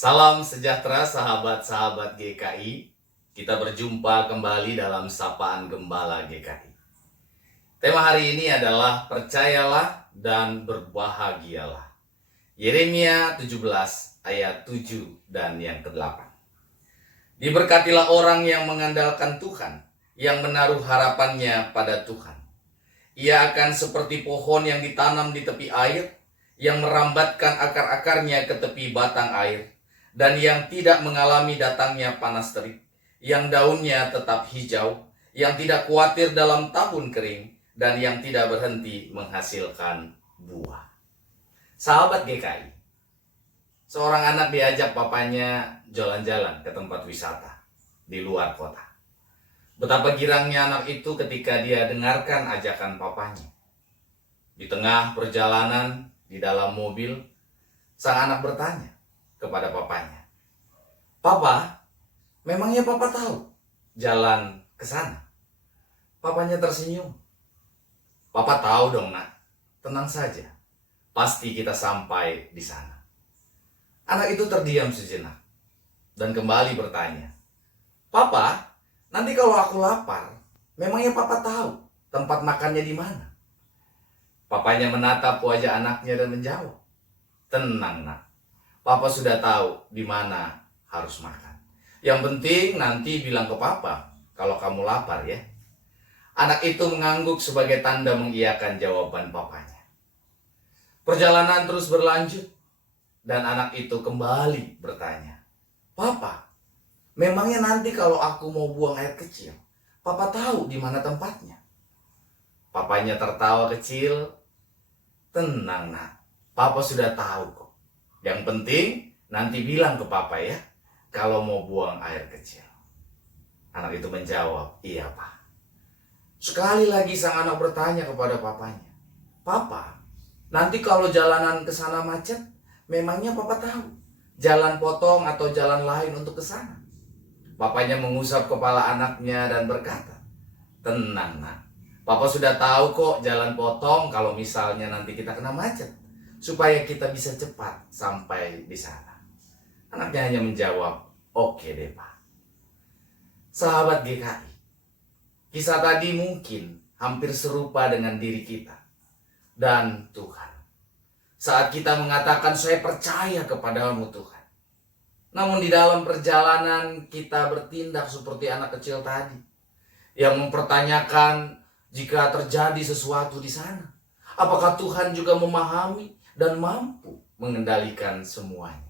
Salam sejahtera sahabat-sahabat GKI. Kita berjumpa kembali dalam Sapaan Gembala GKI. Tema hari ini adalah percayalah dan berbahagialah. Yeremia 17 ayat 7 dan yang ke-8. Diberkatilah orang yang mengandalkan Tuhan, yang menaruh harapannya pada Tuhan. Ia akan seperti pohon yang ditanam di tepi air, yang merambatkan akar-akarnya ke tepi batang air, dan yang tidak mengalami datangnya panas terik, yang daunnya tetap hijau, yang tidak khawatir dalam tahun kering, dan yang tidak berhenti menghasilkan buah. Sahabat GKI, seorang anak diajak papanya jalan-jalan ke tempat wisata di luar kota. Betapa girangnya anak itu ketika dia dengarkan ajakan papanya. Di tengah perjalanan di dalam mobil, sang anak bertanya kepada papanya, "Papa, memangnya papa tahu jalan ke sana?" Papanya tersenyum. "Papa tahu dong, nak. Tenang saja. Pasti kita sampai di sana." Anak itu terdiam sejenak dan kembali bertanya, "Papa, nanti kalau aku lapar, memangnya papa tahu tempat makannya di mana?" Papanya menatap wajah anaknya dan menjawab, "Tenang, nak. Papa sudah tahu di mana harus makan. Yang penting nanti bilang ke papa kalau kamu lapar ya." Anak itu mengangguk sebagai tanda mengiyakan jawaban papanya. Perjalanan terus berlanjut dan anak itu kembali bertanya, "Papa, memangnya nanti kalau aku mau buang air kecil, papa tahu di mana tempatnya?" Papanya tertawa kecil, "Tenang, nak. Papa sudah tahu kok. Yang penting nanti bilang ke papa ya kalau mau buang air kecil." Anak itu menjawab, "Iya, Pak." Sekali lagi sang anak bertanya kepada papanya, "Papa, nanti kalau jalanan ke sana macet, memangnya papa tahu jalan potong atau jalan lain untuk ke sana?" Papanya mengusap kepala anaknya dan berkata, "Tenang, nak. Papa sudah tahu kok jalan potong kalau misalnya nanti kita kena macet, supaya kita bisa cepat sampai di sana." Anaknya hanya menjawab, "Oke deh, Pak." Sahabat GKI, kisah tadi mungkin hampir serupa dengan diri kita dan Tuhan. Saat kita mengatakan, "Saya percaya kepadamu Tuhan," namun di dalam perjalanan kita bertindak seperti anak kecil tadi, yang mempertanyakan jika terjadi sesuatu di sana, apakah Tuhan juga memahami dan mampu mengendalikan semuanya.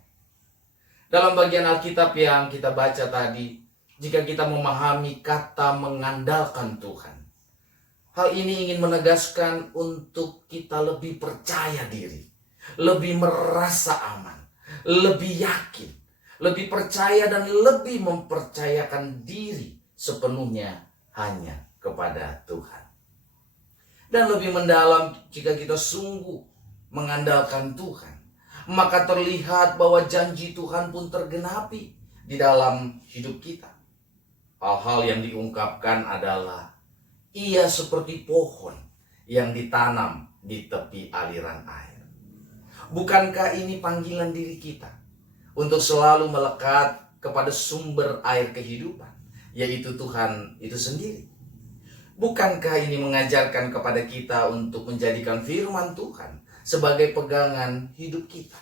Dalam bagian Alkitab yang kita baca tadi, jika kita memahami kata mengandalkan Tuhan, hal ini ingin menegaskan untuk kita lebih percaya diri, lebih merasa aman, lebih yakin, lebih percaya dan lebih mempercayakan diri sepenuhnya hanya kepada Tuhan. Dan lebih mendalam, jika kita sungguh mengandalkan Tuhan, maka terlihat bahwa janji Tuhan pun tergenapi di dalam hidup kita. Hal-hal yang diungkapkan adalah ia seperti pohon yang ditanam di tepi aliran air. Bukankah ini panggilan diri kita untuk selalu melekat kepada sumber air kehidupan, yaitu Tuhan itu sendiri? Bukankah ini mengajarkan kepada kita untuk menjadikan firman Tuhan sebagai pegangan hidup kita?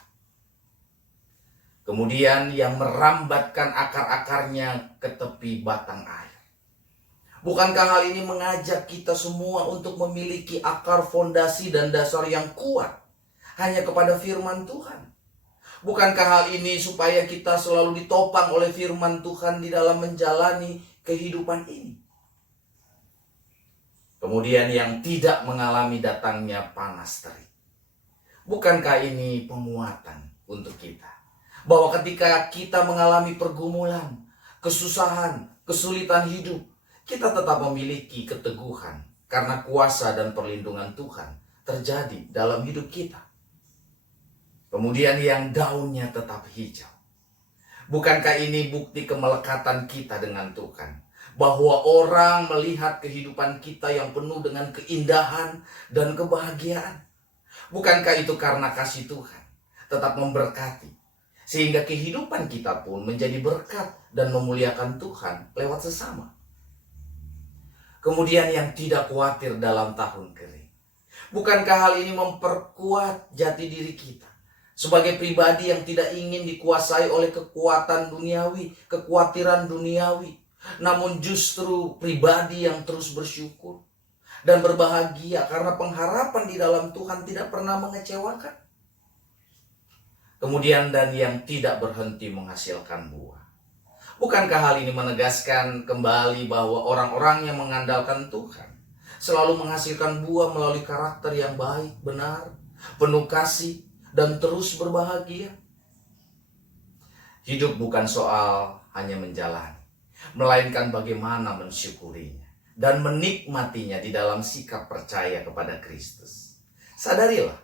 Kemudian yang merambatkan akar-akarnya ke tepi batang air. Bukankah hal ini mengajak kita semua untuk memiliki akar fondasi dan dasar yang kuat hanya kepada firman Tuhan? Bukankah hal ini supaya kita selalu ditopang oleh firman Tuhan di dalam menjalani kehidupan ini? Kemudian yang tidak mengalami datangnya panas terik. Bukankah ini penguatan untuk kita? Bahwa ketika kita mengalami pergumulan, kesusahan, kesulitan hidup, kita tetap memiliki keteguhan karena kuasa dan perlindungan Tuhan terjadi dalam hidup kita. Kemudian yang daunnya tetap hijau. Bukankah ini bukti kemelekatan kita dengan Tuhan? Bahwa orang melihat kehidupan kita yang penuh dengan keindahan dan kebahagiaan. Bukankah itu karena kasih Tuhan tetap memberkati, Sehingga kehidupan kita pun menjadi berkat dan memuliakan Tuhan lewat sesama. Kemudian yang tidak khawatir dalam tahun kering. Bukankah hal ini memperkuat jati diri kita sebagai pribadi yang tidak ingin dikuasai oleh kekuatan duniawi, kekhawatiran duniawi, namun justru pribadi yang terus bersyukur dan berbahagia karena pengharapan di dalam Tuhan tidak pernah mengecewakan. Kemudian dan yang tidak berhenti menghasilkan buah. Bukankah hal ini menegaskan kembali bahwa orang-orang yang mengandalkan Tuhan selalu menghasilkan buah melalui karakter yang baik, benar, penuh kasih, dan terus berbahagia? Hidup bukan soal hanya menjalani, melainkan bagaimana mensyukurinya dan menikmatinya di dalam sikap percaya kepada Kristus. Sadarilah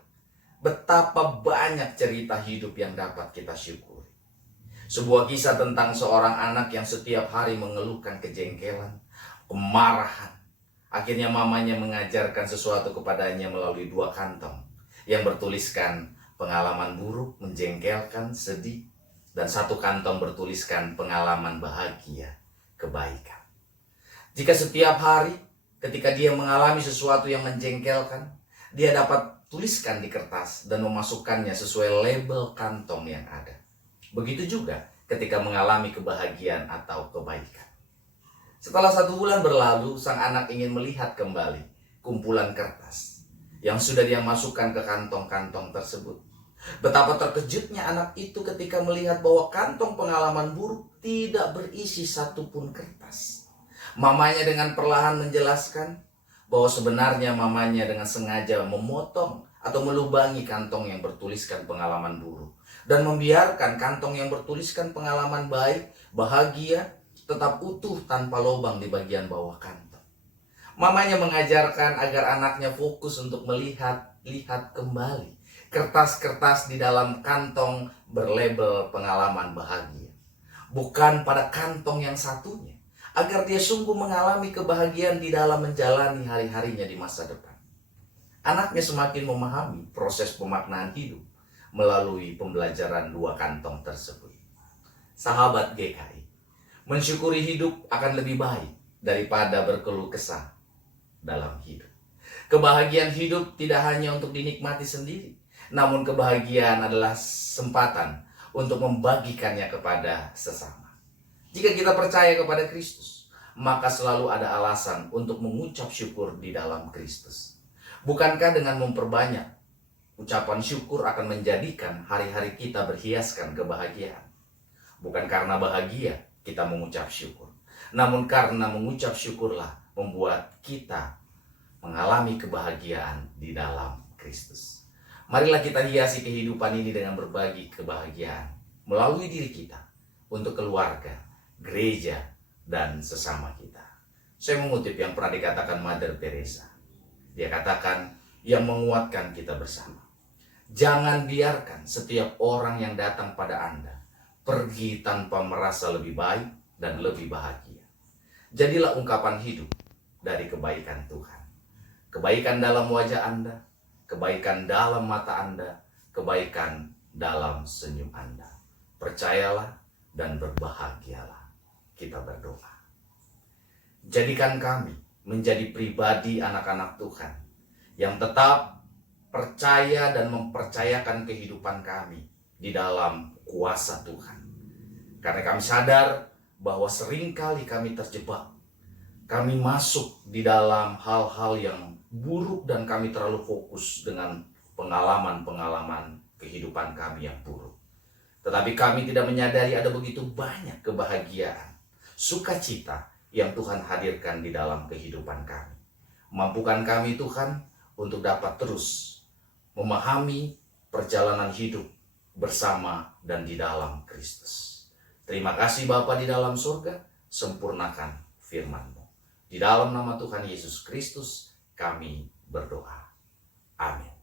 betapa banyak cerita hidup yang dapat kita syukuri. Sebuah kisah tentang seorang anak yang setiap hari mengeluhkan kejengkelan, kemarahan. Akhirnya mamanya mengajarkan sesuatu kepadanya melalui 2 kantong yang bertuliskan pengalaman buruk, menjengkelkan, sedih, dan 1 kantong bertuliskan pengalaman bahagia, kebaikan. Jika setiap hari ketika dia mengalami sesuatu yang menjengkelkan, dia dapat tuliskan di kertas dan memasukkannya sesuai label kantong yang ada. Begitu juga ketika mengalami kebahagiaan atau kebaikan. Setelah 1 bulan berlalu, sang anak ingin melihat kembali kumpulan kertas yang sudah dia masukkan ke kantong-kantong tersebut. Betapa terkejutnya anak itu ketika melihat bahwa kantong pengalaman buruk tidak berisi satupun kertas. Mamanya dengan perlahan menjelaskan bahwa sebenarnya mamanya dengan sengaja memotong atau melubangi kantong yang bertuliskan pengalaman buruk dan membiarkan kantong yang bertuliskan pengalaman baik, bahagia, tetap utuh tanpa lubang di bagian bawah kantong. Mamanya mengajarkan agar anaknya fokus untuk melihat kembali kertas-kertas di dalam kantong berlabel pengalaman bahagia, bukan pada kantong yang satunya, agar dia sungguh mengalami kebahagiaan di dalam menjalani hari-harinya di masa depan. Anaknya semakin memahami proses pemaknaan hidup melalui pembelajaran 2 kantong tersebut. Sahabat GKI, mensyukuri hidup akan lebih baik daripada berkeluh kesah dalam hidup. Kebahagiaan hidup tidak hanya untuk dinikmati sendiri, namun kebahagiaan adalah kesempatan untuk membagikannya kepada sesama. Jika kita percaya kepada Kristus, maka selalu ada alasan untuk mengucap syukur di dalam Kristus. Bukankah dengan memperbanyak ucapan syukur akan menjadikan hari-hari kita berhiaskan kebahagiaan? Bukan karena bahagia kita mengucap syukur, namun karena mengucap syukurlah membuat kita mengalami kebahagiaan di dalam Kristus. Marilah kita hiasi kehidupan ini dengan berbagi kebahagiaan melalui diri kita untuk keluarga, gereja, dan sesama kita. Saya mengutip yang pernah dikatakan Mother Teresa. Dia katakan, yang menguatkan kita bersama. Jangan biarkan setiap orang yang datang pada Anda pergi tanpa merasa lebih baik dan lebih bahagia. Jadilah ungkapan hidup dari kebaikan Tuhan. Kebaikan dalam wajah Anda, kebaikan dalam mata Anda, kebaikan dalam senyum Anda. Percayalah dan berbahagialah. Kita berdoa. Jadikan kami menjadi pribadi anak-anak Tuhan yang tetap percaya dan mempercayakan kehidupan kami di dalam kuasa Tuhan. Karena kami sadar bahwa seringkali kami terjebak. Kami masuk di dalam hal-hal yang buruk dan kami terlalu fokus dengan pengalaman-pengalaman kehidupan kami yang buruk. Tetapi kami tidak menyadari ada begitu banyak kebahagiaan, sukacita yang Tuhan hadirkan di dalam kehidupan kami. Mampukan kami Tuhan untuk dapat terus memahami perjalanan hidup bersama dan di dalam Kristus. Terima kasih Bapa di dalam surga, sempurnakan firman-Mu. Di dalam nama Tuhan Yesus Kristus kami berdoa. Amin.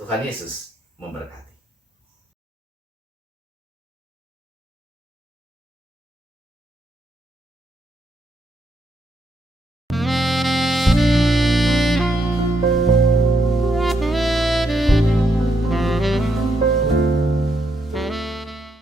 Tuhan Yesus memberkati.